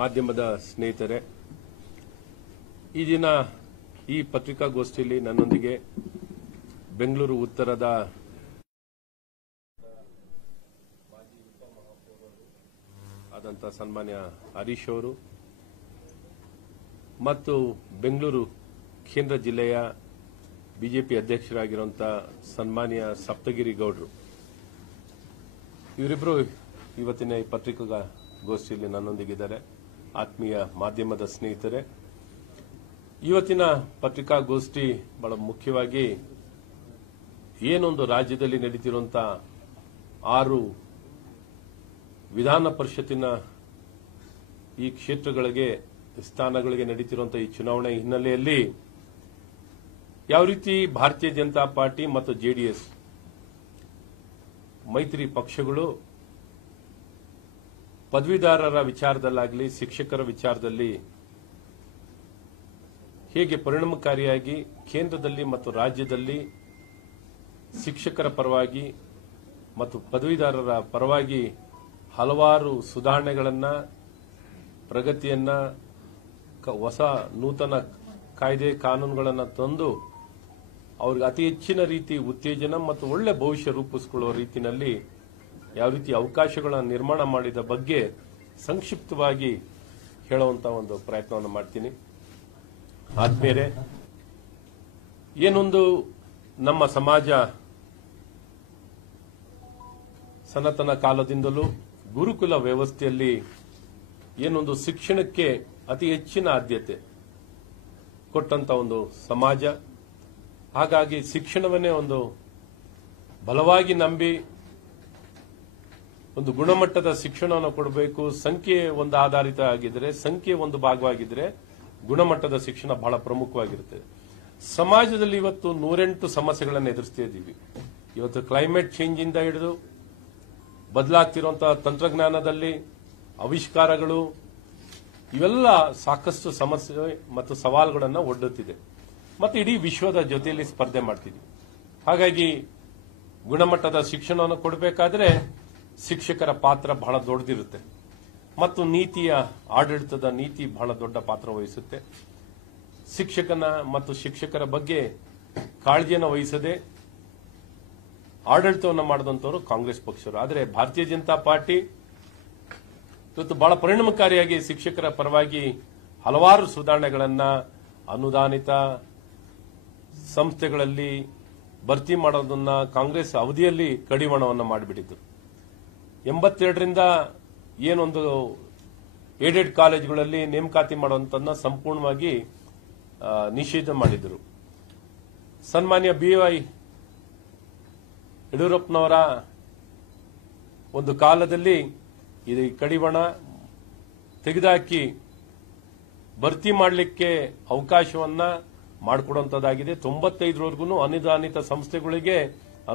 ಮಾಧ್ಯಮದ ಸ್ನೇಹಿತರೆ, ಈ ದಿನ ಈ ಪತ್ರಿಕಾಗೋಷ್ಠಿಯಲ್ಲಿ ನನ್ನೊಂದಿಗೆ ಬೆಂಗಳೂರು ಉತ್ತರದ ಮಾಜಿ ಉಪಮಹಾಪೌರರು ಆದಂಥ ಸನ್ಮಾನ್ಯ ಹರೀಶ್ ಅವರು ಮತ್ತು ಬೆಂಗಳೂರು ಕೇಂದ್ರ ಜಿಲ್ಲೆಯ ಬಿಜೆಪಿ ಅಧ್ಯಕ್ಷರಾಗಿರುವಂತಹ ಸನ್ಮಾನ್ಯ ಸಪ್ತಗಿರಿ ಗೌಡರು, ಇವರಿಬ್ಬರು ಇವತ್ತಿನ ಈ ಪತ್ರಿಕಾಗೋಷ್ಠಿಯಲ್ಲಿ ನನ್ನೊಂದಿಗಿದ್ದಾರೆ. ಆತ್ಮೀಯ ಮಾಧ್ಯಮದ ಸ್ನೇಹಿತರೆ, ಇವತ್ತಿನ ಪತ್ರಿಕಾಗೋಷ್ಠಿ ಬಹಳ ಮುಖ್ಯವಾಗಿ ಏನೊಂದು ರಾಜ್ಯದಲ್ಲಿ ನಡೀತಿರುವಂತಹ 6 ವಿಧಾನ ಪರಿಷತ್ತಿನ ಈ ಕ್ಷೇತ್ರಗಳಿಗೆ ಸ್ಥಾನಗಳಿಗೆ ನಡೀತಿರುವಂತಹ ಈ ಚುನಾವಣೆ ಹಿನ್ನೆಲೆಯಲ್ಲಿ ಯಾವ ರೀತಿ ಭಾರತೀಯ ಜನತಾ ಪಾರ್ಟಿ ಮತ್ತು ಜೆಡಿಎಸ್ ಮೈತ್ರಿ ಪಕ್ಷಗಳು ಪದವೀಧರರ ವಿಚಾರದಲ್ಲಾಗಲಿ ಶಿಕ್ಷಕರ ವಿಚಾರದಲ್ಲಿ ಹೇಗೆ ಪರಿಣಾಮಕಾರಿಯಾಗಿ ಕೇಂದ್ರದಲ್ಲಿ ಮತ್ತು ರಾಜ್ಯದಲ್ಲಿ ಶಿಕ್ಷಕರ ಪರವಾಗಿ ಮತ್ತು ಪದವೀಧರರ ಪರವಾಗಿ ಹಲವಾರು ಸುಧಾರಣೆಗಳನ್ನು, ಪ್ರಗತಿಯನ್ನ, ಹೊಸ ನೂತನ ಕಾಯ್ದೆ ಕಾನೂನುಗಳನ್ನು ತಂದು ಅವ್ರಿಗೆ ಅತಿ ಹೆಚ್ಚಿನ ರೀತಿ ಉತ್ತೇಜನ ಮತ್ತು ಒಳ್ಳೆ ಭವಿಷ್ಯ ರೂಪಿಸಿಕೊಳ್ಳುವ ರೀತಿಯಲ್ಲಿ ಯಾವ ರೀತಿ ಅವಕಾಶಗಳನ್ನು ನಿರ್ಮಾಣ ಮಾಡಿದ ಬಗ್ಗೆ ಸಂಕ್ಷಿಪ್ತವಾಗಿ ಹೇಳುವಂತ ಒಂದು ಪ್ರಯತ್ನವನ್ನು ಮಾಡ್ತೀನಿ. ಆದ್ಮೇಲೆ ಏನೊಂದು ನಮ್ಮ ಸಮಾಜ ಸನಾತನ ಕಾಲದಿಂದಲೂ ಗುರುಕುಲ ವ್ಯವಸ್ಥೆಯಲ್ಲಿ ಏನೊಂದು ಶಿಕ್ಷಣಕ್ಕೆ ಅತಿ ಹೆಚ್ಚಿನ ಆದ್ಯತೆ ಕೊಟ್ಟಂತ ಒಂದು ಸಮಾಜ. ಹಾಗಾಗಿ ಶಿಕ್ಷಣವನ್ನೇ ಒಂದು ಬಲವಾಗಿ ನಂಬಿ ಒಂದು ಗುಣಮಟ್ಟದ ಶಿಕ್ಷಣವನ್ನು ಕೊಡಬೇಕು. ಸಂಖ್ಯೆ ಒಂದು ಆಧಾರಿತ ಆಗಿದ್ರೆ, ಸಂಖ್ಯೆ ಒಂದು ಭಾಗವಾಗಿದ್ರೆ ಗುಣಮಟ್ಟದ ಶಿಕ್ಷಣ ಬಹಳ ಪ್ರಮುಖವಾಗಿರುತ್ತೆ. ಸಮಾಜದಲ್ಲಿ ಇವತ್ತು 108 ಸಮಸ್ಯೆಗಳನ್ನು ಎದುರಿಸ್ತಾ ಇದ್ದೀವಿ. ಇವತ್ತು ಕ್ಲೈಮೇಟ್ ಚೇಂಜ್ ಇಂದ ಹಿಡಿದು ಬದಲಾಗ್ತಿರುವಂತಹ ತಂತ್ರಜ್ಞಾನದಲ್ಲಿ ಆವಿಷ್ಕಾರಗಳು, ಇವೆಲ್ಲ ಸಾಕಷ್ಟು ಸಮಸ್ಯೆ ಮತ್ತು ಸವಾಲುಗಳನ್ನು ಒಡ್ಡುತ್ತಿದೆ ಮತ್ತು ಇಡೀ ವಿಶ್ವದ ಜೊತೆಯಲ್ಲಿ ಸ್ಪರ್ಧೆ ಮಾಡ್ತಿದ್ವಿ. ಹಾಗಾಗಿ ಗುಣಮಟ್ಟದ ಶಿಕ್ಷಣವನ್ನು ಕೊಡಬೇಕಾದ್ರೆ ಶಿಕ್ಷಕರ ಪಾತ್ರ ಬಹಳ ದೊಡ್ಡದಿರುತ್ತೆ ಮತ್ತು ನೀತಿಯ ಆಡಳಿತದ ನೀತಿ ಬಹಳ ದೊಡ್ಡ ಪಾತ್ರ ವಹಿಸುತ್ತೆ. ಶಿಕ್ಷಕನ ಮತ್ತು ಶಿಕ್ಷಕರ ಬಗ್ಗೆ ಕಾಳಜಿಯನ್ನು ವಹಿಸದೆ ಆಡಳಿತವನ್ನು ಮಾಡಿದಂಥವರು ಕಾಂಗ್ರೆಸ್ ಪಕ್ಷರು. ಆದರೆ ಭಾರತೀಯ ಜನತಾ ಪಾರ್ಟಿ ಇವತ್ತು ಬಹಳ ಪರಿಣಾಮಕಾರಿಯಾಗಿ ಶಿಕ್ಷಕರ ಪರವಾಗಿ ಹಲವಾರು ಸುಧಾರಣೆಗಳನ್ನ ಅನುದಾನಿತ ಸಂಸ್ಥೆಗಳಲ್ಲಿ ಭರ್ತಿ ಮಾಡೋದನ್ನ ಕಾಂಗ್ರೆಸ್ ಅವಧಿಯಲ್ಲಿ ಕಡಿವಾಣವನ್ನು ಮಾಡಿಬಿಟ್ಟಿತ್ತು. 82ರಿಂದ ಏನೊಂದು ಏಡೆಡ್ ಕಾಲೇಜುಗಳಲ್ಲಿ ನೇಮಕಾತಿ ಮಾಡುವಂತನ್ನ ಸಂಪೂರ್ಣವಾಗಿ ನಿಷೇಧ ಮಾಡಿದರು. ಸನ್ಮಾನ್ಯ BY ಯಡಿಯೂರಪ್ಪನವರ ಒಂದು ಕಾಲದಲ್ಲಿ ಇದು ಕಡಿವಾಣ ತೆಗೆದುಹಾಕಿ ಭರ್ತಿ ಮಾಡಲಿಕ್ಕೆ ಅವಕಾಶವನ್ನ ಮಾಡಿಕೊಡುವಂತದ್ದಾಗಿದೆ. 95ರವರೆಗೂ ಅನುದಾನಿತ ಸಂಸ್ಥೆಗಳಿಗೆ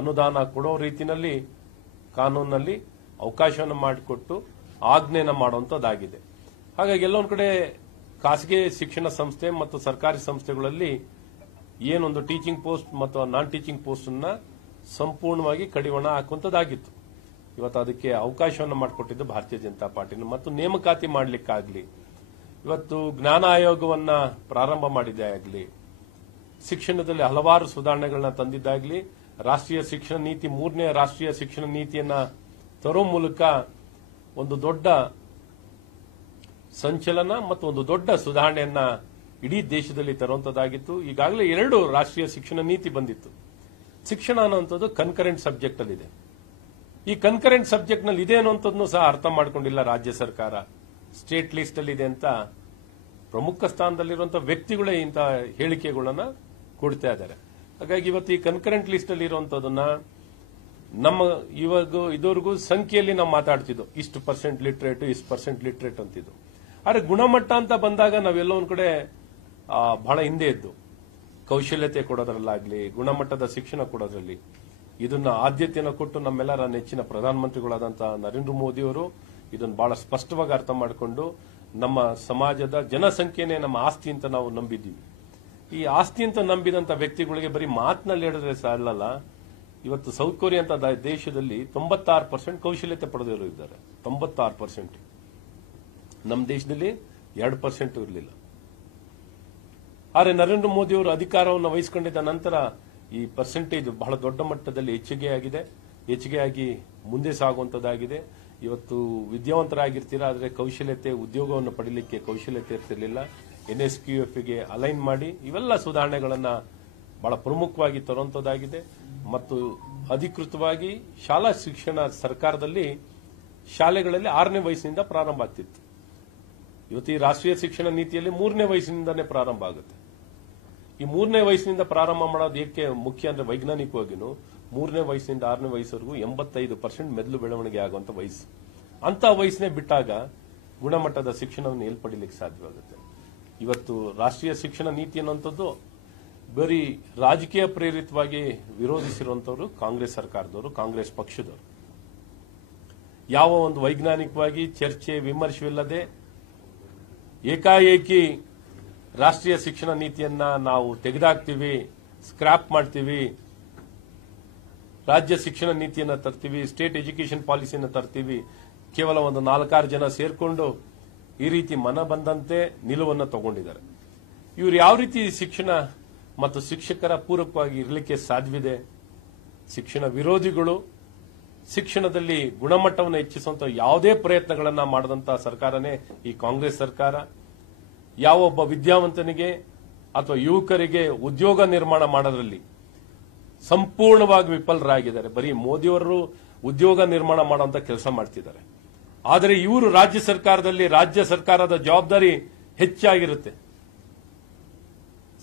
ಅನುದಾನ ಕೊಡೋ ರೀತಿಯಲ್ಲಿ ಕಾನೂನಿನಲ್ಲಿ ಅವಕಾಶವನ್ನು ಮಾಡಿಕೊಟ್ಟು ಆಜ್ಞೆಯನ್ನು ಮಾಡುವಂತದ್ದಾಗಿದೆ. ಹಾಗಾಗಿ ಎಲ್ಲೊಂದು ಕಡೆ ಖಾಸಗಿ ಶಿಕ್ಷಣ ಸಂಸ್ಥೆ ಮತ್ತು ಸರ್ಕಾರಿ ಸಂಸ್ಥೆಗಳಲ್ಲಿ ಏನೊಂದು ಟೀಚಿಂಗ್ ಪೋಸ್ಟ್ ಮತ್ತು ನಾನ್ ಟೀಚಿಂಗ್ ಪೋಸ್ಟ್ ಅನ್ನ ಸಂಪೂರ್ಣವಾಗಿ ಕಡಿವಾಣ ಹಾಕುವಂತದ್ದಾಗಿತ್ತು. ಇವತ್ತು ಅದಕ್ಕೆ ಅವಕಾಶವನ್ನು ಮಾಡಿಕೊಟ್ಟಿದ್ದು ಭಾರತೀಯ ಜನತಾ ಪಾರ್ಟಿನ ಮತ್ತು ನೇಮಕಾತಿ ಮಾಡಲಿಕ್ಕಾಗಲಿ, ಇವತ್ತು ಜ್ಞಾನ ಆಯೋಗವನ್ನ ಪ್ರಾರಂಭ ಮಾಡಿದ್ದೇ ಆಗಲಿ, ಶಿಕ್ಷಣದಲ್ಲಿ ಹಲವಾರು ಸುಧಾರಣೆಗಳನ್ನ ತಂದಿದ್ದಾಗಲಿ, ರಾಷ್ಟ್ರೀಯ ಶಿಕ್ಷಣ ನೀತಿ 3ನೇ ರಾಷ್ಟ್ರೀಯ ಶಿಕ್ಷಣ ನೀತಿಯನ್ನ ತರೋ ಮೂಲಕ ಒಂದು ದೊಡ್ಡ ಸಂಚಲನ ಮತ್ತು ಒಂದು ದೊಡ್ಡ ಸುಧಾರಣೆಯನ್ನ ಇಡೀ ದೇಶದಲ್ಲಿ ತರುವಂತದ್ದಾಗಿತ್ತು. ಈಗಾಗಲೇ 2 ರಾಷ್ಟ್ರೀಯ ಶಿಕ್ಷಣ ನೀತಿ ಬಂದಿತ್ತು. ಶಿಕ್ಷಣ ಅನ್ನುವಂಥದ್ದು ಕನ್ಕರೆಂಟ್ ಸಬ್ಜೆಕ್ಟ್ ಅಲ್ಲಿದೆ. ಈ ಕನ್ಕರೆಂಟ್ ಸಬ್ಜೆಕ್ಟ್ ನಲ್ಲಿ ಇದೆ ಅನ್ನುವಂಥದ್ದನ್ನು ಸಹ ಅರ್ಥ ಮಾಡಿಕೊಂಡಿಲ್ಲ ರಾಜ್ಯ ಸರ್ಕಾರ. ಸ್ಟೇಟ್ ಲಿಸ್ಟ್ ಅಲ್ಲಿ ಇದೆ ಅಂತ ಪ್ರಮುಖ ಸ್ಥಾನದಲ್ಲಿರುವಂತಹ ವ್ಯಕ್ತಿಗಳೇ ಇಂಥ ಹೇಳಿಕೆಗಳನ್ನ ಕೊಡ್ತಾ ಇದ್ದಾರೆ. ಹಾಗಾಗಿ ಇವತ್ತು ಈ ಕನ್ಕರೆಂಟ್ ಲಿಸ್ಟ್ ಅಲ್ಲಿ ಇರುವಂತದನ್ನ ನಮ್ಮ ಇದುವರೆಗೂ ಸಂಖ್ಯೆಯಲ್ಲಿ ನಾವು ಮಾತಾಡ್ತಿದ್ವು, ಇಷ್ಟು % ಲಿಟ್ರೇಟ್, ಇಷ್ಟು % ಲಿಟ್ರೇಟ್ ಅಂತಿದ್ದು. ಆದ್ರೆ ಗುಣಮಟ್ಟ ಅಂತ ಬಂದಾಗ ನಾವೆಲ್ಲೋ ಒಂದ್ ಕಡೆ ಬಹಳ ಹಿಂದೆ ಇದ್ದು, ಕೌಶಲ್ಯತೆ ಕೊಡೋದ್ರಲ್ಲಾಗ್ಲಿ, ಗುಣಮಟ್ಟದ ಶಿಕ್ಷಣ ಕೊಡೋದ್ರಲ್ಲಿ ಇದನ್ನ ಆದ್ಯತೆಯನ್ನು ಕೊಟ್ಟು ನಮ್ಮೆಲ್ಲರ ನೆಚ್ಚಿನ ಪ್ರಧಾನಮಂತ್ರಿಗಳಾದಂತಹ ನರೇಂದ್ರ ಮೋದಿ ಅವರು ಇದನ್ನು ಬಹಳ ಸ್ಪಷ್ಟವಾಗಿ ಅರ್ಥ ಮಾಡಿಕೊಂಡು ನಮ್ಮ ಸಮಾಜದ ಜನಸಂಖ್ಯೆನೇ ನಮ್ಮ ಆಸ್ತಿ ಅಂತ ನಾವು ನಂಬಿದ್ದೀವಿ. ಈ ಆಸ್ತಿ ಅಂತ ನಂಬಿದಂತ ವ್ಯಕ್ತಿಗಳಿಗೆ ಬರೀ ಮಾತಿನಲ್ಲಿ ಹೇಳಿದ್ರೆ ಸಾಲಲ್ಲ. ಇವತ್ತು ಸೌತ್ ಕೊರಿಯಾ ಅಂತ ದೇಶದಲ್ಲಿ 96% ಕೌಶಲ್ಯತೆ ಪಡೆದವರು ಇದ್ದಾರೆ. 96%. ನಮ್ಮ ದೇಶದಲ್ಲಿ 2% ಇರಲಿಲ್ಲ. ಆದರೆ ನರೇಂದ್ರ ಮೋದಿ ಅವರು ಅಧಿಕಾರವನ್ನು ವಹಿಸಿಕೊಂಡಿದ್ದ ನಂತರ ಈ ಪರ್ಸೆಂಟೇಜ್ ಬಹಳ ದೊಡ್ಡ ಮಟ್ಟದಲ್ಲಿ ಹೆಚ್ಚಿಗೆಯಾಗಿ ಮುಂದೆ ಸಾಗುವಂತದ್ದಾಗಿದೆ. ಇವತ್ತು ವಿದ್ಯಾವಂತರಾಗಿರ್ತೀರಾ, ಆದರೆ ಕೌಶಲ್ಯತೆ ಉದ್ಯೋಗವನ್ನು ಪಡೀಲಿಕ್ಕೆ ಕೌಶಲ್ಯತೆ ಇರ್ತಿರ್ಲಿಲ್ಲ. NSQF-ಗೆ ಅಲೈನ್ ಮಾಡಿ ಇವೆಲ್ಲ ಸುಧಾರಣೆಗಳನ್ನ ಬಹಳ ಪ್ರಮುಖವಾಗಿ ತರುವಂತದ್ದಾಗಿದೆ. ಮತ್ತು ಅಧಿಕೃತವಾಗಿ ಶಾಲಾ ಶಿಕ್ಷಣ ಸರ್ಕಾರದಲ್ಲಿ ಶಾಲೆಗಳಲ್ಲಿ 6ನೇ ವಯಸ್ಸಿನಿಂದ ಪ್ರಾರಂಭ ಆಗ್ತಿತ್ತು. ಇವತ್ತು ಈ ರಾಷ್ಟ್ರೀಯ ಶಿಕ್ಷಣ ನೀತಿಯಲ್ಲಿ 3ನೇ ವಯಸ್ಸಿನಿಂದನೇ ಪ್ರಾರಂಭ ಆಗುತ್ತೆ. ಈ 3ನೇ ವಯಸ್ಸಿನಿಂದ ಪ್ರಾರಂಭ ಮಾಡೋದು ಏಕೆ ಮುಖ್ಯ ಅಂದ್ರೆ ವೈಜ್ಞಾನಿಕವಾಗಿನೂ 3ನೇ ವಯಸ್ಸಿನಿಂದ 6ನೇ ವಯಸ್ಸವರೆಗೂ 85% ಮೆದುಳು ಬೆಳವಣಿಗೆ ಆಗುವಂತ ವಯಸ್ಸು. ಅಂತ ವಯಸ್ಸನ್ನೇ ಬಿಟ್ಟಾಗ ಗುಣಮಟ್ಟದ ಶಿಕ್ಷಣವನ್ನು ಎಲ್ಲಿ ಪಡೀಲಿಕ್ಕೆ ಸಾಧ್ಯವಾಗುತ್ತೆ? ಇವತ್ತು ರಾಷ್ಟ್ರೀಯ ಶಿಕ್ಷಣ ನೀತಿ ಅನ್ನುವಂಥದ್ದು ಬರೀ ರಾಜಕೀಯ ಪ್ರೇರಿತವಾಗಿ ವಿರೋಧಿಸಿರುವಂತವರು ಕಾಂಗ್ರೆಸ್ ಸರ್ಕಾರದವರು, ಕಾಂಗ್ರೆಸ್ ಪಕ್ಷದವರು. ಯಾವ ಒಂದು ವೈಜ್ಞಾನಿಕವಾಗಿ ಚರ್ಚೆ ವಿಮರ್ಶೆವಿಲ್ಲದೆ ಏಕಾಏಕಿ ರಾಷ್ಟ್ರೀಯ ಶಿಕ್ಷಣ ನೀತಿಯನ್ನ ನಾವು ತೆಗೆದಾಕ್ತೀವಿ, ಸ್ಕ್ರಾಪ್ ಮಾಡ್ತೀವಿ, ರಾಜ್ಯ ಶಿಕ್ಷಣ ನೀತಿಯನ್ನ ತರ್ತೀವಿ, ಸ್ಟೇಟ್ ಎಜುಕೇಷನ್ ಪಾಲಿಸಿಯನ್ನು ತರ್ತೀವಿ, ಕೇವಲ ಒಂದು 4-6 ಜನ ಸೇರ್ಕೊಂಡು ಈ ರೀತಿ ಮನ ಬಂದಂತೆ ನಿಲುವನ್ನು ತಗೊಂಡಿದ್ದಾರೆ. ಇವರು ಯಾವ ರೀತಿ ಶಿಕ್ಷಣ ಮತ್ತು ಶಿಕ್ಷಕರ ಪೂರಕವಾಗಿ ಇರಲಿಕ್ಕೆ ಸಾಧ್ಯವಿದೆ? ಶಿಕ್ಷಣ ವಿರೋಧಿಗಳು ಶಿಕ್ಷಣದಲ್ಲಿ ಗುಣಮಟ್ಟವನ್ನು ಹೆಚ್ಚಿಸುವಂತ ಯಾವುದೇ ಪ್ರಯತ್ನಗಳನ್ನ ಮಾಡದಂತಹ ಸರ್ಕಾರನೇ ಈ ಕಾಂಗ್ರೆಸ್ ಸರ್ಕಾರ. ಯಾವ ಒಬ್ಬ ವಿದ್ಯಾವಂತನಿಗೆ ಅಥವಾ ಯುವಕರಿಗೆ ಉದ್ಯೋಗ ನಿರ್ಮಾಣ ಮಾಡೋದ್ರಲ್ಲಿ ಸಂಪೂರ್ಣವಾಗಿ ವಿಫಲರಾಗಿದ್ದಾರೆ. ಬರೀ ಮೋದಿಯವರು ಉದ್ಯೋಗ ನಿರ್ಮಾಣ ಮಾಡುವಂತ ಕೆಲಸ ಮಾಡ್ತಿದ್ದಾರೆ. ಆದರೆ ಇವರು ರಾಜ್ಯ ಸರ್ಕಾರದ ಜವಾಬ್ದಾರಿ ಹೆಚ್ಚಾಗಿರುತ್ತೆ.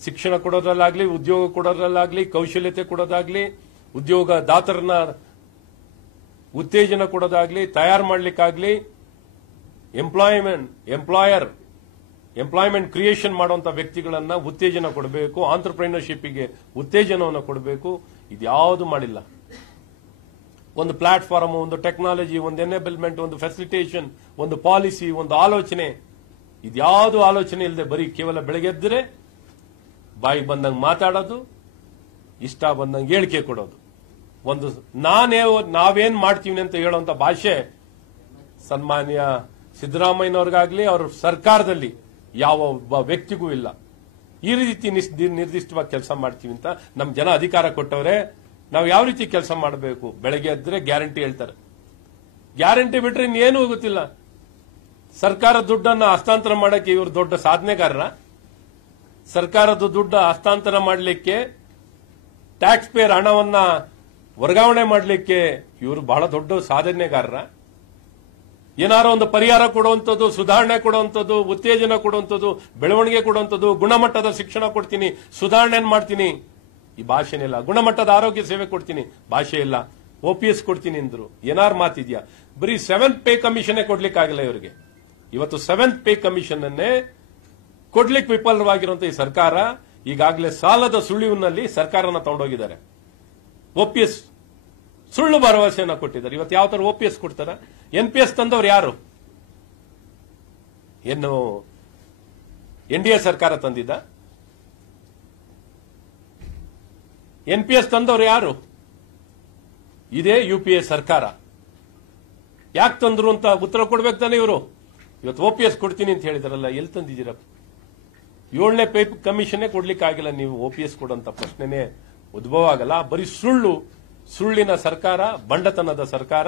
ಶಿಕ್ಷಣ ಕೊಡೋದ್ರಲ್ಲಾಗ್ಲಿ, ಉದ್ಯೋಗ ಕೊಡೋದ್ರಲ್ಲಾಗ್ಲಿ, ಕೌಶಲ್ಯತೆ ಕೊಡೋದಾಗ್ಲಿ, ಉದ್ಯೋಗದಾತರನ್ನ ಉತ್ತೇಜನ ಕೊಡೋದಾಗ್ಲಿ, ತಯಾರು ಮಾಡಲಿಕ್ಕಾಗ್ಲಿ, ಎಂಪ್ಲಾಯ್ಮೆಂಟ್ ಕ್ರಿಯೇಷನ್ ಮಾಡುವಂತ ವ್ಯಕ್ತಿಗಳನ್ನ ಉತ್ತೇಜನ ಕೊಡಬೇಕು, ಆಂಟ್ರಪ್ರಿನರ್ಶಿಪ್ಗೆ ಉತ್ತೇಜನವನ್ನು ಕೊಡಬೇಕು. ಇದ್ಯಾವುದು ಮಾಡಿಲ್ಲ. ಒಂದು ಪ್ಲಾಟ್ಫಾರ್ಮ್, ಒಂದು ಟೆಕ್ನಾಲಜಿ, ಒಂದು ಎನೇಬಲ್ಮೆಂಟ್, ಒಂದು ಫೆಸಿಲಿಟೇಷನ್, ಒಂದು ಪಾಲಿಸಿ, ಒಂದು ಆಲೋಚನೆ, ಇದ್ಯಾವುದು ಆಲೋಚನೆ ಇಲ್ಲದೆ ಬರೀ ಕೇವಲ ಬೆಳಗ್ಗೆದ್ದರೆ ಬಾಯಿಗೆ ಬಂದಂಗೆ ಮಾತಾಡೋದು, ಇಷ್ಟ ಬಂದಂಗೆ ಹೇಳಿಕೆ ಕೊಡೋದು, ಒಂದು ನಾವೇನ್ ಮಾಡ್ತೀವಿ ಅಂತ ಹೇಳುವಂತ ಭಾಷೆ ಸನ್ಮಾನ್ಯ ಸಿದ್ದರಾಮಯ್ಯನವ್ರಿಗಾಗ್ಲಿ ಅವ್ರ ಸರ್ಕಾರದಲ್ಲಿ ಯಾವ ಒಬ್ಬ ವ್ಯಕ್ತಿಗೂ ಇಲ್ಲ. ಈ ರೀತಿ ನಿರ್ದಿಷ್ಟವಾಗಿ ಕೆಲಸ ಮಾಡ್ತೀವಿ ಅಂತ ನಮ್ ಜನ ಅಧಿಕಾರ ಕೊಟ್ಟವ್ರೆ. ನಾವು ಯಾವ ರೀತಿ ಕೆಲಸ ಮಾಡಬೇಕು? ಬೆಳಗ್ಗೆ ಎದ್ರೆ ಗ್ಯಾರಂಟಿ ಹೇಳ್ತಾರೆ. ಗ್ಯಾರಂಟಿ ಬಿಟ್ರೆ ಇನ್ನೇನು ಗೊತ್ತಿಲ್ಲ. ಸರ್ಕಾರ ದುಡ್ಡನ್ನ ಹಸ್ತಾಂತರ ಮಾಡಕ್ಕೆ ಇವರು ದೊಡ್ಡ ಸಾಧನೆಗಾರರ? ಸರ್ಕಾರದ ದುಡ್ಡು ಹಸ್ತಾಂತರ ಮಾಡಲಿಕ್ಕೆ, ಟ್ಯಾಕ್ಸ್ ಪೇಯರ್ ಹಣವನ್ನ ವರ್ಗಾವಣೆ ಮಾಡಲಿಕ್ಕೆ ಇವರು ಬಹಳ ದೊಡ್ಡ ಸಾಧನೆಗಾರರ? ಏನಾರೋ ಒಂದು ಪರಿಹಾರ ಕೊಡುವಂಥದ್ದು, ಸುಧಾರಣೆ ಕೊಡುವಂಥದ್ದು, ಉತ್ತೇಜನ ಕೊಡುವಂಥದ್ದು, ಬೆಳವಣಿಗೆ ಕೊಡುವಂಥದ್ದು, ಗುಣಮಟ್ಟದ ಶಿಕ್ಷಣ ಕೊಡ್ತೀನಿ, ಸುಧಾರಣೆ ಮಾಡ್ತೀನಿ, ಈ ಭಾಷೆನಿಲ್ಲ. ಗುಣಮಟ್ಟದ ಆರೋಗ್ಯ ಸೇವೆ ಕೊಡ್ತೀನಿ, ಭಾಷೆ ಇಲ್ಲ. OPS ಕೊಡ್ತೀನಿ ಅಂದ್ರು, ಏನಾರು ಮಾತಿದ್ಯಾ? ಬರೀ 7th ಪೇ ಕಮಿಷನ್ ಕೊಡ್ಲಿಕ್ಕಾಗಿಲ್ಲ ಇವರಿಗೆ. ಇವತ್ತು 7th ಪೇ ಕಮಿಷನ್ ಅನ್ನೇ ಕೊಡ್ಲಿಕ್ಕೆ ವಿಫಲವಾಗಿರುವಂತಹ ಈ ಸರ್ಕಾರ ಈಗಾಗಲೇ ಸಾಲದ ಸುಳಿವಿನಲ್ಲಿ ಸರ್ಕಾರನ ತಗೊಂಡೋಗಿದ್ದಾರೆ. OPS ಸುಳ್ಳು ಭರವಸೆಯನ್ನ ಕೊಟ್ಟಿದ್ದಾರೆ. ಇವತ್ತು ಯಾವ ತರ OPS ಕೊಡ್ತಾರ? NPS ತಂದವ್ರು ಯಾರು? ಏನು NDA ಸರ್ಕಾರ ತಂದಿದ್ದ? NPS ತಂದವ್ರು ಯಾರು? ಇದೇ UPA ಸರ್ಕಾರ. ಯಾಕೆ ತಂದ್ರು ಅಂತ ಉತ್ತರ ಕೊಡ್ಬೇಕು ತಾನೆ ಇವರು. ಇವತ್ತು OPS ಕೊಡ್ತೀನಿ ಅಂತ ಹೇಳಿದಾರಲ್ಲ, ಎಲ್ಲಿ ತಂದಿದ್ದೀರಾ? 7ನೇ ಪೇ ಕಮಿಷನ್ನೇ ಕೊಡ್ಲಿಕ್ಕಾಗಿಲ್ಲ. ನೀವು OPS ಕೊಡೋಂತ ಪ್ರಶ್ನೆನೇ ಉದ್ಭವ ಆಗಲ್ಲ. ಬರೀ ಸುಳ್ಳಿನ ಸರ್ಕಾರ, ಬಂಡತನದ ಸರ್ಕಾರ.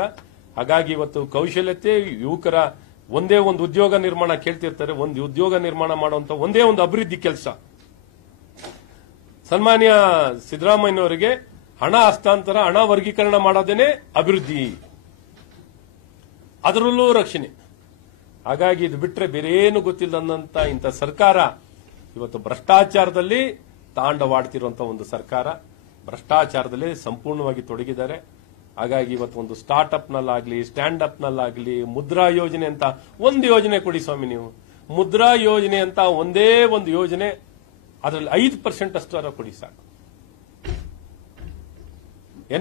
ಹಾಗಾಗಿ ಇವತ್ತು ಕೌಶಲ್ಯತೆ, ಯುವಕರ ಒಂದೇ ಒಂದು ಉದ್ಯೋಗ ನಿರ್ಮಾಣ ಕೇಳ್ತಿರ್ತಾರೆ. ಒಂದು ಉದ್ಯೋಗ ನಿರ್ಮಾಣ ಮಾಡುವಂತ ಒಂದೇ ಒಂದು ಅಭಿವೃದ್ಧಿ ಕೆಲಸ. ಸನ್ಮಾನ್ಯ ಸಿದ್ದರಾಮಯ್ಯನವರಿಗೆ ಹಣ ಹಸ್ತಾಂತರ, ಹಣ ವರ್ಗೀಕರಣ ಮಾಡೋದೇನೆ ಅಭಿವೃದ್ಧಿ, ಅದರಲ್ಲೂ ರಕ್ಷಣೆ. ಹಾಗಾಗಿ ಇದು ಬಿಟ್ರೆ ಬೇರೆ ಏನು ಗೊತ್ತಿಲ್ಲದಂತ ಇಂಥ ಸರ್ಕಾರ ಇವತ್ತು ಭ್ರಷ್ಟಾಚಾರದಲ್ಲಿ ತಾಂಡವಾಡ್ತಿರುವಂತಹ ಒಂದು ಸರ್ಕಾರ. ಭ್ರಷ್ಟಾಚಾರದಲ್ಲಿ ಸಂಪೂರ್ಣವಾಗಿ ತೊಡಗಿದ್ದಾರೆ. ಹಾಗಾಗಿ ಇವತ್ತು ಒಂದು ಸ್ಟಾರ್ಟ್ಅಪ್ ನಲ್ಲಾಗ್ಲಿ, ಸ್ಟ್ಯಾಂಡ್ ಅಪ್ ನಲ್ಲಾಗ್ಲಿ, ಮುದ್ರಾ ಯೋಜನೆ ಅಂತ ಒಂದು ಯೋಜನೆ ಕೊಡಿ ಸ್ವಾಮಿ. ನೀವು ಮುದ್ರಾ ಯೋಜನೆ ಅಂತ ಒಂದೇ ಒಂದು ಯೋಜನೆ, ಅದರಲ್ಲಿ 5% ಅಷ್ಟರ ಕೊಡಿ ಸಾಕು.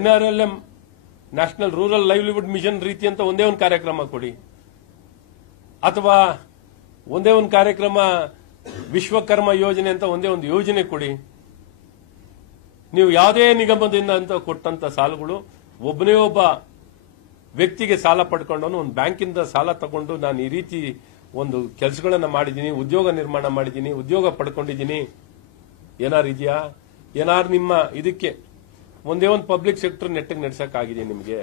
NRLM, national rural livelihood mission ರೀತಿ ಅಂತ ಒಂದೇ ಒಂದು ಕಾರ್ಯಕ್ರಮ ಕೊಡಿ. ಅಥವಾ ಒಂದೇ ಒಂದು ಕಾರ್ಯಕ್ರಮ ವಿಶ್ವಕರ್ಮ ಯೋಜನೆ ಅಂತ ಒಂದೇ ಒಂದು ಯೋಜನೆ ಕೊಡಿ. ನೀವು ಯಾವುದೇ ನಿಗಮದಿಂದ ಅಂತ ಕೊಟ್ಟಂತ ಸಾಲಗಳು, ಒಬ್ಬನೇ ಒಬ್ಬ ವ್ಯಕ್ತಿಗೆ ಸಾಲ ಪಡ್ಕೊಂಡು ಒಂದು ಬ್ಯಾಂಕಿಂದ ಸಾಲ ತಗೊಂಡು ನಾನು ಈ ರೀತಿ ಒಂದು ಕೆಲಸಗಳನ್ನ ಮಾಡಿದ್ದೀನಿ, ಉದ್ಯೋಗ ನಿರ್ಮಾಣ ಮಾಡಿದ್ದೀನಿ, ಉದ್ಯೋಗ ಪಡ್ಕೊಂಡಿದ್ದೀನಿ, ಏನಾರು ಇದೆಯಾ? ಏನಾರು ನಿಮ್ಮ ಇದಕ್ಕೆ ಒಂದೇ ಒಂದು ಪಬ್ಲಿಕ್ ಸೆಕ್ಟರ್ ನೆಟ್ಟಿಗೆ ನಡೆಸಕ್ಕಾಗಿದೆ ನಿಮಗೆ?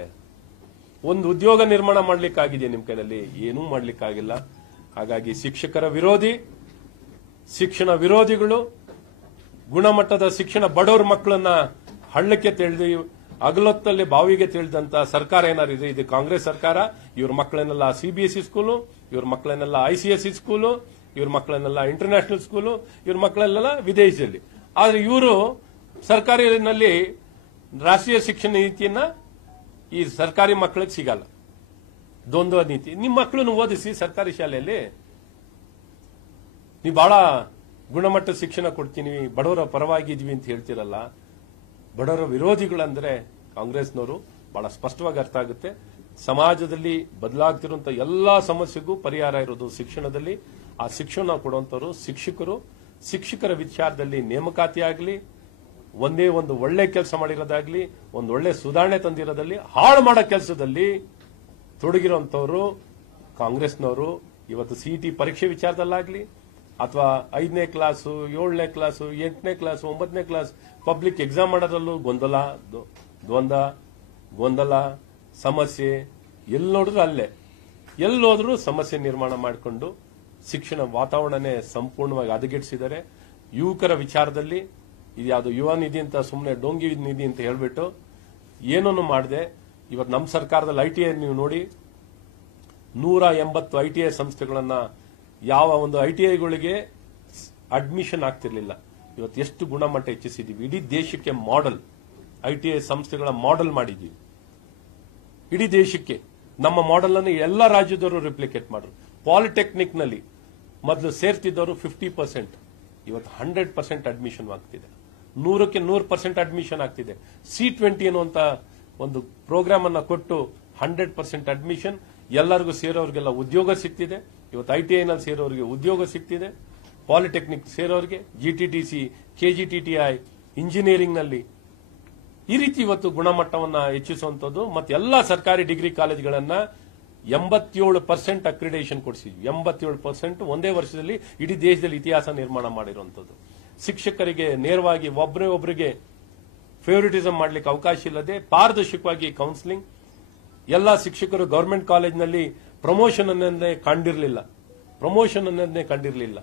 ಒಂದು ಉದ್ಯೋಗ ನಿರ್ಮಾಣ ಮಾಡ್ಲಿಕ್ಕಾಗಿದೆ ನಿಮ್ಮ ಕೈಯಲ್ಲಿ? ಏನೂ ಮಾಡ್ಲಿಕ್ಕಾಗಿಲ್ಲ. ಹಾಗಾಗಿ ಶಿಕ್ಷಕರ ವಿರೋಧಿ, ಶಿಕ್ಷಣ ವಿರೋಧಿಗಳು, ಗುಣಮಟ್ಟದ ಶಿಕ್ಷಣ ಬಡವರ ಮಕ್ಕಳನ್ನ ಹಳ್ಳಕ್ಕೆ ತೆಳೆದು ಅಗಲೊತ್ತಲ್ಲಿ ಬಾವಿಗೆ ತಿಳಿದಂತ ಸರ್ಕಾರ ಏನಾರಿದೆ, ಇದು ಕಾಂಗ್ರೆಸ್ ಸರ್ಕಾರ. ಇವ್ರ ಮಕ್ಕಳನ್ನೆಲ್ಲ ಸಿಬಿಎಸ್ಇ ಸ್ಕೂಲು, ಇವ್ರ ಮಕ್ಕಳನ್ನೆಲ್ಲ ಐಸಿಎಸ್ಇ ಸ್ಕೂಲು, ಇವ್ರ ಮಕ್ಕಳನ್ನೆಲ್ಲ ಇಂಟರ್ನ್ಯಾಷನಲ್ ಸ್ಕೂಲು, ಇವ್ರ ಮಕ್ಕಳನ್ನೆಲ್ಲ ವಿದೇಶದಲ್ಲಿ. ಆದ್ರೆ ಇವರು ಸರ್ಕಾರಿನಲ್ಲಿ ರಾಷ್ಟ್ರೀಯ ಶಿಕ್ಷಣ ನೀತಿಯನ್ನ ಈ ಸರ್ಕಾರಿ ಮಕ್ಕಳಿಗೆ ಸಿಗಲ್ಲ. ದ್ವಂದ್ವ ನೀತಿ. ನಿಮ್ಮ ಮಕ್ಕಳನ್ನು ಓದಿಸಿ ಸರ್ಕಾರಿ ಶಾಲೆಯಲ್ಲಿ. ನೀವು ಬಹಳ ಗುಣಮಟ್ಟದ ಶಿಕ್ಷಣ ಕೊಡ್ತೀನಿ, ಬಡವರ ಪರವಾಗಿದ್ವಿ ಅಂತ ಹೇಳ್ತಿರಲ್ಲ. ಬಡವರ ವಿರೋಧಿಗಳಂದ್ರೆ ಕಾಂಗ್ರೆಸ್ನವರು ಬಹಳ ಸ್ಪಷ್ಟವಾಗಿ ಅರ್ಥ ಆಗುತ್ತೆ. ಸಮಾಜದಲ್ಲಿ ಬದಲಾಗ್ತಿರುವಂತಹ ಎಲ್ಲಾ ಸಮಸ್ಯೆಗೂ ಪರಿಹಾರ ಇರೋದು ಶಿಕ್ಷಣದಲ್ಲಿ. ಆ ಶಿಕ್ಷಣ ಕೊಡುವಂತವರು ಶಿಕ್ಷಕರು. ಶಿಕ್ಷಕರ ವಿಚಾರದಲ್ಲಿ ನೇಮಕಾತಿ ಆಗಲಿ, ಒಂದೇ ಒಂದು ಒಳ್ಳೆ ಕೆಲಸ ಮಾಡಿರೋದಾಗ್ಲಿ, ಒಂದು ಒಳ್ಳೆ ಸುಧಾರಣೆ ತಂದಿರೋದಲ್ಲಿ, ಹಾಳು ಮಾಡೋ ಕೆಲಸದಲ್ಲಿ ತೊಡಗಿರುವಂತವರು ಕಾಂಗ್ರೆಸ್ನವರು. ಇವತ್ತು ಸಿಇಟಿ ಪರೀಕ್ಷೆ ವಿಚಾರದಲ್ಲಾಗ್ಲಿ, ಅಥವಾ 5ನೇ ಕ್ಲಾಸು, 7ನೇ ಕ್ಲಾಸು, 8ನೇ ಕ್ಲಾಸು, 9ನೇ ಕ್ಲಾಸ್ ಪಬ್ಲಿಕ್ ಎಕ್ಸಾಮ್ ಮಾಡೋದ್ರಲ್ಲೂ ಗೊಂದಲ, ಸಮಸ್ಯೆ. ಎಲ್ಲಿ ನೋಡಿದ್ರು ಅಲ್ಲೇ, ಎಲ್ಲೋದ್ರೂ ಸಮಸ್ಯೆ ನಿರ್ಮಾಣ ಮಾಡಿಕೊಂಡು ಶಿಕ್ಷಣ ವಾತಾವರಣನೇ ಸಂಪೂರ್ಣವಾಗಿ ಹದಗೆಡಿಸಿದ್ದಾರೆ. ಯುವಕರ ವಿಚಾರದಲ್ಲಿ ಇದ್ಯಾವುದು ಯುವ ನಿಧಿ ಅಂತ ಸುಮ್ಮನೆ ಡೋಂಗಿ ನಿಧಿ ಅಂತ ಹೇಳ್ಬಿಟ್ಟು ಏನನ್ನು ಮಾಡದೆ, ಇವತ್ತು ನಮ್ಮ ಸರ್ಕಾರದಲ್ಲಿ ಐಟಿಐ ನೀವು ನೋಡಿ, 180 ಐಟಿಐ ಸಂಸ್ಥೆಗಳನ್ನ, ಯಾವ ಒಂದು ಐಟಿಐಗಳಿಗೆ ಅಡ್ಮಿಷನ್ ಆಗ್ತಿರ್ಲಿಲ್ಲ. ಇವತ್ತು ಎಷ್ಟು ಗುಣಮಟ್ಟ ಹೆಚ್ಚಿಸಿದೀವಿ. ಇಡೀ ದೇಶಕ್ಕೆ ಮಾಡೆಲ್, ಐಟಿಐ ಸಂಸ್ಥೆಗಳ ಮಾಡೆಲ್ ಮಾಡಿದೀವಿ. ಇಡೀ ದೇಶಕ್ಕೆ ನಮ್ಮ ಮಾಡೆಲ್ ಅನ್ನು ಎಲ್ಲ ರಾಜ್ಯದವರು ರಿಪ್ಲಿಕೇಟ್ ಮಾಡಿದ್ರು. ಪಾಲಿಟೆಕ್ನಿಕ್ ನಲ್ಲಿ ಮೊದಲು ಸೇರ್ತಿದ್ದವರು 50%, ಇವತ್ತು 100% ಅಡ್ಮಿಷನ್ ಆಗ್ತಿದೆ. 100ಕ್ಕೆ 100% ಅಡ್ಮಿಷನ್ ಆಗ್ತಿದೆ. C20 ಅನ್ನುವಂತ ಒಂದು ಪ್ರೋಗ್ರಾಮ್ ಅನ್ನ ಕೊಟ್ಟು 100% ಅಡ್ಮಿಷನ್, ಎಲ್ಲರಿಗೂ ಸೇರೋರಿಗೆಲ್ಲ ಉದ್ಯೋಗ ಸಿಗ್ತಿದೆ. ಇವತ್ತು ಐಟಿಐನಲ್ಲಿ ಸೇರೋರಿಗೆ ಉದ್ಯೋಗ ಸಿಗ್ತಿದೆ, ಪಾಲಿಟೆಕ್ನಿಕ್ ಸೇರೋರಿಗೆ, ಜಿಟಿಟಿಸಿ, ಕೆಜಿಟಿಟಿಐ, ಇಂಜಿನಿಯರಿಂಗ್ ನಲ್ಲಿ ಈ ರೀತಿ ಇವತ್ತು ಗುಣಮಟ್ಟವನ್ನ ಹೆಚ್ಚಿಸುವಂತದ್ದು. ಮತ್ತೆ ಎಲ್ಲಾ ಸರ್ಕಾರಿ ಡಿಗ್ರಿ ಕಾಲೇಜುಗಳನ್ನ 87% ಅಕ್ರಿಡೇಷನ್ ಕೊಡಿಸಿದ್ವಿ. 87% ಒಂದೇ ವರ್ಷದಲ್ಲಿ ಇಡೀ ದೇಶದಲ್ಲಿ ಇತಿಹಾಸ ನಿರ್ಮಾಣ ಮಾಡಿರುವಂತದ್ದು. ಶಿಕ್ಷಕರಿಗೆ ನೇರವಾಗಿ ಒಬ್ಬರಿಗೆ ಫೇವರಿಟಿಸಂ ಮಾಡ್ಲಿಕ್ಕೆ ಅವಕಾಶ ಇಲ್ಲದೆ ಪಾರದರ್ಶಕವಾಗಿ ಕೌನ್ಸಿಲಿಂಗ್. ಎಲ್ಲಾ ಶಿಕ್ಷಕರು ಗವರ್ಮೆಂಟ್ ಕಾಲೇಜಿನಲ್ಲಿ ಪ್ರಮೋಷನ್ ಅನ್ನೋದನ್ನೇ ಕಂಡಿರಲಿಲ್ಲ.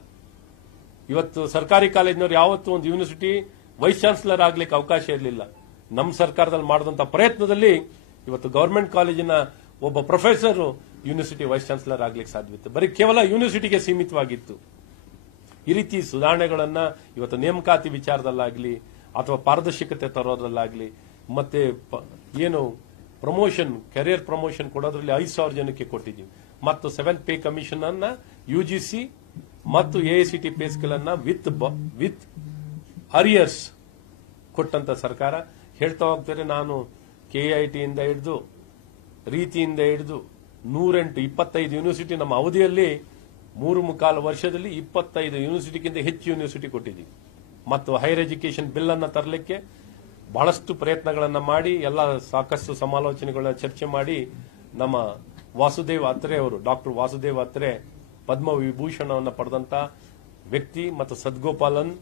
ಇವತ್ತು ಸರ್ಕಾರಿ ಕಾಲೇಜಿನವರು ಯಾವತ್ತೂ ಒಂದು ಯೂನಿವರ್ಸಿಟಿ ವೈಸ್ ಚಾನ್ಸಲರ್ ಆಗ್ಲಿಕ್ಕೆ ಅವಕಾಶ ಇರಲಿಲ್ಲ. ನಮ್ಮ ಸರ್ಕಾರದಲ್ಲಿ ಮಾಡಿದಂತ ಪ್ರಯತ್ನದಲ್ಲಿ ಇವತ್ತು ಗವರ್ಮೆಂಟ್ ಕಾಲೇಜಿನ ಒಬ್ಬ ಪ್ರೊಫೆಸರ್ ಯೂನಿವರ್ಸಿಟಿ ವೈಸ್ ಚಾನ್ಸಲರ್ ಆಗ್ಲಿಕ್ಕೆ ಸಾಧ್ಯವಿತ್ತು. ಬರೀ ಕೇವಲ ಯೂನಿವರ್ಸಿಟಿಗೆ ಸೀಮಿತವಾಗಿತ್ತು. ಈ ರೀತಿ ಸುಧಾರಣೆಗಳನ್ನ ಇವತ್ತು ನೇಮಕಾತಿ ವಿಚಾರದಲ್ಲಾಗ್ಲಿ, ಅಥವಾ ಪಾರದರ್ಶಕತೆ ತರೋದ್ರಲ್ಲಾಗ್ಲಿ, ಮತ್ತೆ ಏನು ಪ್ರಮೋಷನ್, ಕೆರಿಯರ್ ಪ್ರಮೋಷನ್ ಕೊಡೋದ್ರಲ್ಲಿ 5,000 ಜನಕ್ಕೆ ಕೊಟ್ಟಿದ್ದೀವಿ. ಮತ್ತು 7th ಪೇ ಕಮಿಷನ್ ಅನ್ನ ಯುಜಿಸಿ ಮತ್ತು ಎಐಸಿಟಿ ಪೇ ಸ್ಕೇಲ್ ಅನ್ನ ವಿತ್ ಅರಿಯರ್ಸ್ ಕೊಟ್ಟಂತ ಸರ್ಕಾರ. ಹೇಳ್ತಾ ಹೋಗ್ತಾರೆ, ನಾನು ಕೆಐಟಿಯಿಂದ ಹಿಡಿದು ರೀತಿಯಿಂದ ಹಿಡಿದು 125 ಯೂನಿವರ್ಸಿಟಿ ನಮ್ಮ ಅವಧಿಯಲ್ಲಿ 3.25 ವರ್ಷದಲ್ಲಿ 25 ಯೂನಿವರ್ಸಿಟಿಗಿಂತ ಹೆಚ್ಚು ಯೂನಿವರ್ಸಿಟಿ ಕೊಟ್ಟಿದ್ದೀವಿ. ಮತ್ತು ಹೈಯರ್ ಎಜುಕೇಷನ್ ಬಿಲ್ ಅನ್ನ ತರಲಿಕ್ಕೆ ಬಹಳಷ್ಟು ಪ್ರಯತ್ನಗಳನ್ನ ಮಾಡಿ, ಎಲ್ಲ ಸಾಕಷ್ಟು ಸಮಾಲೋಚನೆಗಳನ್ನ ಚರ್ಚೆ ಮಾಡಿ, ನಮ್ಮ ವಾಸುದೇವ್ ಅತ್ರೆ ಅವರು, ಡಾಕ್ಟರ್ ವಾಸುದೇವ್ ಅತ್ರೆ ಪದ್ಮ ವಿಭೂಷಣವನ್ನು ಪಡೆದಂತ ವ್ಯಕ್ತಿ, ಮತ್ತು ಸದ್ಗೋಪಾಲನ್,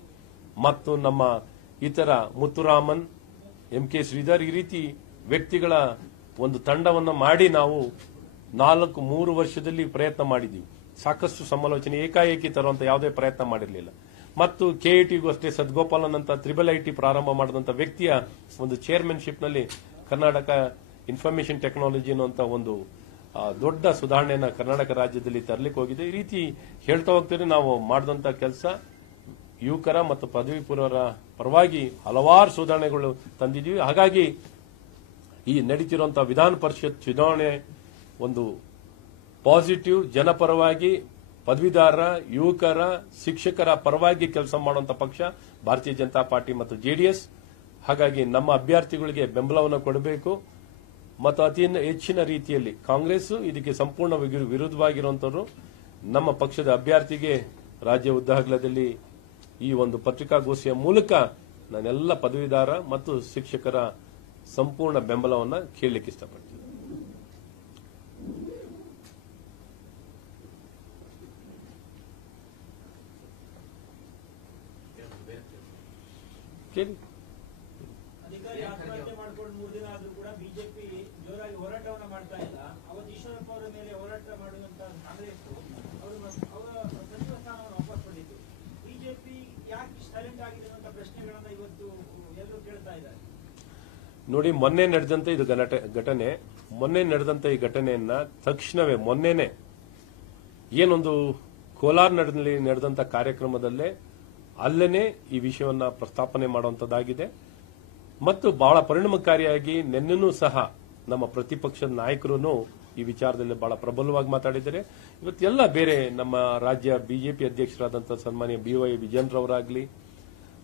ಮತ್ತು ನಮ್ಮ ಇತರ ಮುತ್ತುರಾಮನ್, MK ಶ್ರೀಧರ್, ಈ ರೀತಿ ವ್ಯಕ್ತಿಗಳ ಒಂದು ತಂಡವನ್ನು ಮಾಡಿ ನಾವು 3 ವರ್ಷದಲ್ಲಿ ಪ್ರಯತ್ನ ಮಾಡಿದ್ದೀವಿ. ಸಾಕಷ್ಟು ಸಮಾಲೋಚನೆ, ಏಕಾಏಕಿ ತರುವಂತ ಯಾವುದೇ ಪ್ರಯತ್ನ ಮಾಡಿರಲಿಲ್ಲ. ಮತ್ತು ಕೆಐಟಿಗೂ ಅಷ್ಟೇ ಸದ್ಗೋಪಾಲನ್ ಅಂತ IIIT ಪ್ರಾರಂಭ ಮಾಡಿದಂತ ವ್ಯಕ್ತಿಯ ಒಂದು ಚೇರ್ಮನ್ಶಿಪ್ ನಲ್ಲಿ ಕರ್ನಾಟಕ ಇನ್ಫಾರ್ಮೇಶನ್ ಟೆಕ್ನಾಲಜಿ ಅನ್ನುವಂತ ಒಂದು ದೊಡ್ಡ ಸುಧಾರಣೆಯನ್ನ ಕರ್ನಾಟಕ ರಾಜ್ಯದಲ್ಲಿ ತರಲಿಕ್ಕೆ ಹೋಗಿದೆ. ಈ ರೀತಿ ಹೇಳ್ತಾ ಹೋಗ್ತೇನೆ, ನಾವು ಮಾಡಿದಂತ ಕೆಲಸ ಯುವಕರ ಮತ್ತು ಪದವಿ ಪೂರ್ವರ ಪರವಾಗಿ ಹಲವಾರು ಸುಧಾರಣೆಗಳು ತಂದಿದ್ದೀವಿ. ಹಾಗಾಗಿ ಈ ನಡೀತಿರುವಂತಹ ವಿಧಾನ ಪರಿಷತ್ ಚುನಾವಣೆ ಒಂದು ಪಾಸಿಟಿವ್, ಜನಪರವಾಗಿ, ಪದವೀಧರ, ಯುವಕರ, ಶಿಕ್ಷಕರ ಪರವಾಗಿ ಕೆಲಸ ಮಾಡುವಂತ ಪಕ್ಷ ಭಾರತೀಯ ಜನತಾ ಪಾರ್ಟಿ ಮತ್ತು ಜೆಡಿಎಸ್. ಹಾಗಾಗಿ ನಮ್ಮ ಅಭ್ಯರ್ಥಿಗಳಿಗೆ ಬೆಂಬಲವನ್ನು ಕೊಡಬೇಕು. ಮತ್ತು ಅತಿ ಹೆಚ್ಚಿನ ರೀತಿಯಲ್ಲಿ ಕಾಂಗ್ರೆಸ್ ಇದಕ್ಕೆ ಸಂಪೂರ್ಣ ವಿರುದ್ಧವಾಗಿರುವಂತವರು. ನಮ್ಮ ಪಕ್ಷದ ಅಭ್ಯರ್ಥಿಗೆ ರಾಜ್ಯ ಉದ್ದಾಗಲದಲ್ಲಿ ಈ ಒಂದು ಪತ್ರಿಕಾಗೋಷ್ಠಿಯ ಮೂಲಕ ನಾನೆಲ್ಲ ಪದವೀಧರ ಮತ್ತು ಶಿಕ್ಷಕರ ಸಂಪೂರ್ಣ ಬೆಂಬಲವನ್ನು ಕೇಳಲಿಕ್ಕೆ ಇಷ್ಟಪಡ್ತೀನಿ. ಕೇಳಿ. ಅಧಿಕಾರಿ ಆತ್ಮಹತ್ಯೆ ಮಾಡಿಕೊಂಡು 3 ದಿನ ಆದ್ರೂ ಕೂಡ ಬಿಜೆಪಿ ಜೋರಾಗಿ ಹೋರಾಟವನ್ನ ಮಾಡ್ತಾ ಇಲ್ಲ. ಅವತ್ತು ಈಶ್ವರಪ್ಪ ಅವರ ಮೇಲೆ ಹೋರಾಟ ಮಾಡುವಂತ ಕಾಂಗ್ರೆಸ್ ಅವರ ಸಚಿವ ಸ್ಥಾನವನ್ನು ವಾಪಸ್ ಪಡೆಯಿತು. ಬಿಜೆಪಿ ಯಾಕೆ ಸೈಲೆಂಟ್ ಆಗಿದೆ ಅಂತ ಪ್ರಶ್ನೆಗಳನ್ನ ಇವತ್ತು ಎಲ್ಲರೂ ಕೇಳ್ತಾ ಇದ್ದಾರೆ. ನೋಡಿ, ಮೊನ್ನೆ ನಡೆದಂತ ಇದು ಘಟನೆ, ಮೊನ್ನೆ ನಡೆದಂತ ಈ ಘಟನೆಯನ್ನ ತಕ್ಷಣವೇ ಮೊನ್ನೆನೆ ಏನೊಂದು ಕೋಲಾರ್ನಲ್ಲಿ ನಡೆದಂತ ಕಾರ್ಯಕ್ರಮದಲ್ಲೇ ಅಲ್ಲೇನೆ ಈ ವಿಷಯವನ್ನ ಪ್ರಸ್ತಾಪನೆ ಮಾಡುವಂತದ್ದಾಗಿದೆ ಮತ್ತು ಬಹಳ ಪರಿಣಾಮಕಾರಿಯಾಗಿ ನಿನ್ನೆನೂ ಸಹ ನಮ್ಮ ಪ್ರತಿಪಕ್ಷದ ನಾಯಕರು ಈ ವಿಚಾರದಲ್ಲಿ ಬಹಳ ಪ್ರಬಲವಾಗಿ ಮಾತಾಡಿದ್ದಾರೆ. ಇವತ್ತೆಲ್ಲ ಬೇರೆ ನಮ್ಮ ರಾಜ್ಯ ಬಿಜೆಪಿ ಅಧ್ಯಕ್ಷರಾದಂತಹ ಸನ್ಮಾನ್ಯ BY ವಿಜಯೇಂದ್ರವರಾಗ್ಲಿ,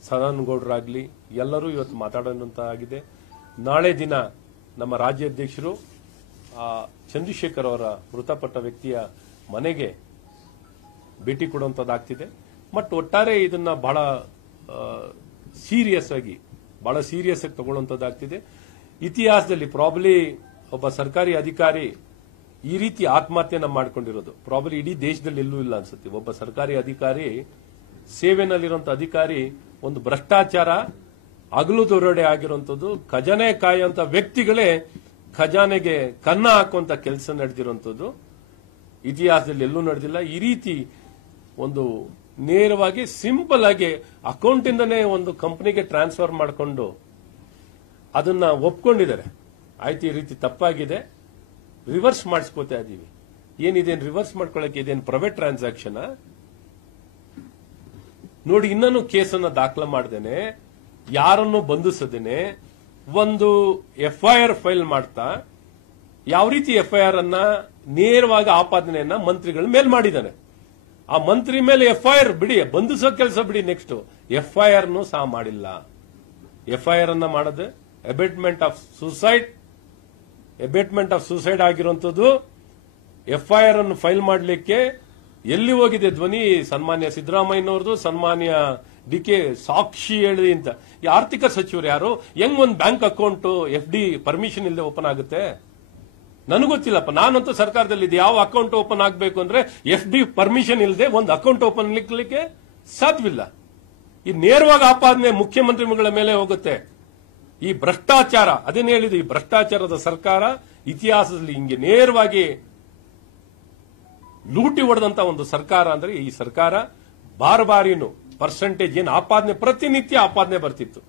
ಸದಾನಂದಗೌಡರಾಗ್ಲಿ ಎಲ್ಲರೂ ಇವತ್ತು ಮಾತಾಡುವಂತಾಗಿದೆ. ನಾಳೆ ದಿನ ನಮ್ಮ ರಾಜ್ಯಾಧ್ಯಕ್ಷರು ಚಂದ್ರಶೇಖರ್ ಅವರ ಮೃತಪಟ್ಟ ವ್ಯಕ್ತಿಯ ಮನೆಗೆ ಭೇಟಿ ಕೊಡುವಂತದ್ದಾಗ್ತಿದೆ. ಮತ್ತು ಒಟ್ಟಾರೆ ಇದನ್ನ ಬಹಳ ಸೀರಿಯಸ್ ಆಗಿ ತಗೊಳ್ಳುವಂತದ್ದಾಗ್ತಿದೆ. ಇತಿಹಾಸದಲ್ಲಿ ಪ್ರಾಬ್ಲಿ ಒಬ್ಬ ಸರ್ಕಾರಿ ಅಧಿಕಾರಿ ಈ ರೀತಿ ಆತ್ಮಹತ್ಯೆನ ಮಾಡ್ಕೊಂಡಿರೋದು ಪ್ರಾಬ್ಲಿ ಇಡೀ ದೇಶದಲ್ಲಿ ಎಲ್ಲೂ ಇಲ್ಲ ಅನ್ಸುತ್ತೆ. ಒಬ್ಬ ಸರ್ಕಾರಿ ಅಧಿಕಾರಿ, ಸೇವೆನಲ್ಲಿರುವಂತಹ ಅಧಿಕಾರಿ ಒಂದು ಭ್ರಷ್ಟಾಚಾರ ಹಗಲು ದೊರಡೆ ಆಗಿರುವಂತದ್ದು, ಖಜಾನೆ ಕಾಯುವಂತ ವ್ಯಕ್ತಿಗಳೇ ಖಜಾನೆಗೆ ಕನ್ನ ಹಾಕುವಂತ ಕೆಲಸ ನಡೆದಿರುವಂತದ್ದು ಇತಿಹಾಸದಲ್ಲಿ ಎಲ್ಲೂ ನಡೆದಿಲ್ಲ. ಈ ರೀತಿ ಒಂದು ನೇರವಾಗಿ ಸಿಂಪಲ್ ಆಗಿ ಅಕೌಂಟ್ ಇಂದನೇ ಒಂದು ಕಂಪನಿಗೆ ಟ್ರಾನ್ಸ್ಫರ್ ಮಾಡಿಕೊಂಡು ಅದನ್ನ ಒಪ್ಕೊಂಡಿದ್ದಾರೆ. ಆಯ್ತು, ಈ ರೀತಿ ತಪ್ಪಾಗಿದೆ, ರಿವರ್ಸ್ ಮಾಡಿಸ್ಕೋತಾ ಇದೀವಿ. ಏನಿದೆ ರಿವರ್ಸ್ ಮಾಡ್ಕೊಳ್ಳಕ್ಕೆ ಇದೇನು ಪ್ರೈವೇಟ್ ಟ್ರಾನ್ಸಾಕ್ಷನ್? ನೋಡಿ, ಇನ್ನೂ ಕೇಸನ್ನ ದಾಖಲೆ ಮಾಡ್ದೇನೆ, ಯಾರನ್ನು ಬಂಧಿಸದೇನೆ ಒಂದು FIR ಫೈಲ್ ಮಾಡ್ತಾ ಯಾವ ರೀತಿ FIR ಅನ್ನ ನೇರವಾಗಿ ಆಪಾದನೆಯನ್ನ ಮಂತ್ರಿಗಳ ಮೇಲೆ ಮಾಡಿದ್ದಾನೆ. ಆ ಮಂತ್ರಿ ಮೇಲೆ FIR ಬಿಡಿ, ಬಂಧಿಸೋ ಕೆಲಸ ಬಿಡಿ, ನೆಕ್ಸ್ಟ್ FIR ಸಹ ಮಾಡಿಲ್ಲ. FIR ಅನ್ನ ಮಾಡದೆ ಅಬೇಟ್ಮೆಂಟ್ ಆಫ್ ಸೂಸೈಡ್ ಆಗಿರುವಂತದ್ದು. FIR ಅನ್ನು ಫೈಲ್ ಮಾಡಲಿಕ್ಕೆ ಎಲ್ಲಿ ಹೋಗಿದೆ ಧ್ವನಿ? ಸನ್ಮಾನ್ಯ ಸಿದ್ದರಾಮಯ್ಯನವ್ರದ್ದು, ಸನ್ಮಾನ್ಯ DK ಸಾಕ್ಷಿ ಹೇಳಿದೆ ಅಂತ. ಈ ಆರ್ಥಿಕ ಸಚಿವರು ಯಾರು? ಹೆಂಗ್ ಒಂದು ಬ್ಯಾಂಕ್ ಅಕೌಂಟ್ FD ಪರ್ಮಿಷನ್ ಇಲ್ಲದೆ ಓಪನ್ ಆಗುತ್ತೆ? ನನಗೆ ಗೊತ್ತಿಲ್ಲಪ್ಪ. ನಾನಂತೂ ಸರ್ಕಾರದಲ್ಲಿ ಯಾವ ಅಕೌಂಟ್ ಓಪನ್ ಆಗಬೇಕು ಅಂದ್ರೆ FD ಪರ್ಮಿಷನ್ ಇಲ್ಲದೆ ಒಂದು ಅಕೌಂಟ್ ಓಪನ್ ಲಿಕ್ಕೆ ಸಾಧ್ಯವಿಲ್ಲ. ಈ ನೇರವಾಗಿ ಆಪಾದನೆ ಮುಖ್ಯಮಂತ್ರಿಗಳ ಮೇಲೆ ಹೋಗುತ್ತೆ. ಈ ಭ್ರಷ್ಟಾಚಾರ, ಅದೇನು ಹೇಳಿದೆ, ಈ ಭ್ರಷ್ಟಾಚಾರದ ಸರ್ಕಾರ ಇತಿಹಾಸದಲ್ಲಿ ಹಿಂಗೆ ನೇರವಾಗಿ ಲೂಟಿ ಹೊಡೆದಂತ ಒಂದು ಸರ್ಕಾರ ಅಂದ್ರೆ ಈ ಸರ್ಕಾರ. ಬಾರಿನೂ ಪರ್ಸೆಂಟೇಜ್ ಏನು ಆಪಾದನೆ, ಪ್ರತಿನಿತ್ಯ ಆಪಾದನೆ ಬರ್ತಿತ್ತು.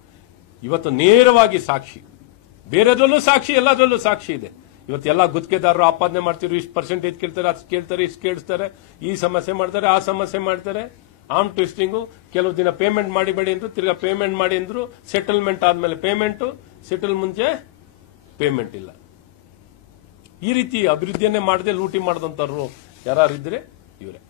ಇವತ್ತು ನೇರವಾಗಿ ಸಾಕ್ಷಿ, ಬೇರೆದ್ರಲ್ಲೂ ಸಾಕ್ಷಿ, ಎಲ್ಲದರಲ್ಲೂ ಸಾಕ್ಷಿ ಇದೆ. ಇವತ್ತೆಲ್ಲ ಗುತ್ತಿಗೆದಾರರು ಆಪಾದನೆ ಮಾಡ್ತಿದ್ರು, ಇಷ್ಟು ಪರ್ಸೆಂಟೇಜ್ ಕೇಳ್ತಾರೆ, ಅದು ಕೇಳ್ತಾರೆ, ಇಷ್ಟು ಕೇಳಿಸ್ತಾರೆ, ಈ ಸಮಸ್ಯೆ ಮಾಡ್ತಾರೆ, ಆ ಸಮಸ್ಯೆ ಮಾಡ್ತಾರೆ, ಆರ್ಮ್ ಟ್ವಿಸ್ಟಿಂಗು. ಕೆಲವು ದಿನ ಪೇಮೆಂಟ್ ಮಾಡಿಬೇಡಿ ಅಂದ್ರು, ತಿರ್ಗಾ ಪೇಮೆಂಟ್ ಮಾಡಿ ಅಂದ್ರು, ಸೆಟಲ್ಮೆಂಟ್ ಆದ್ಮೇಲೆ ಪೇಮೆಂಟ್, ಸೆಟಲ್ ಮುಂಚೆ ಪೇಮೆಂಟ್ ಇಲ್ಲ. ಈ ರೀತಿ ಅಭಿವೃದ್ಧಿಯನ್ನೇ ಮಾಡದೆ ಲೂಟಿ ಮಾಡಿದಂತವ್ರು ಯಾರಿದ್ರೆ ಇವರೇ.